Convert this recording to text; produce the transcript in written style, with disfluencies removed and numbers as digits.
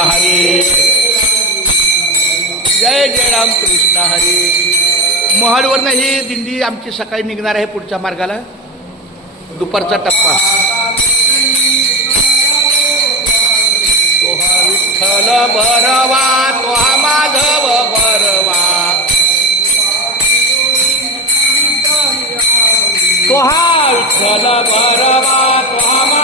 हरी. जय जय राम कृष्ण हरी. महाडवरनं ही दिंडी आमची सकाळी निघणार आहे पुढच्या मार्गाला. दुपारचा टप्पा. तोहा विठ्ठल बरवा तोहा माधव बरवा तोहा विठ्ठल बरवा तोहा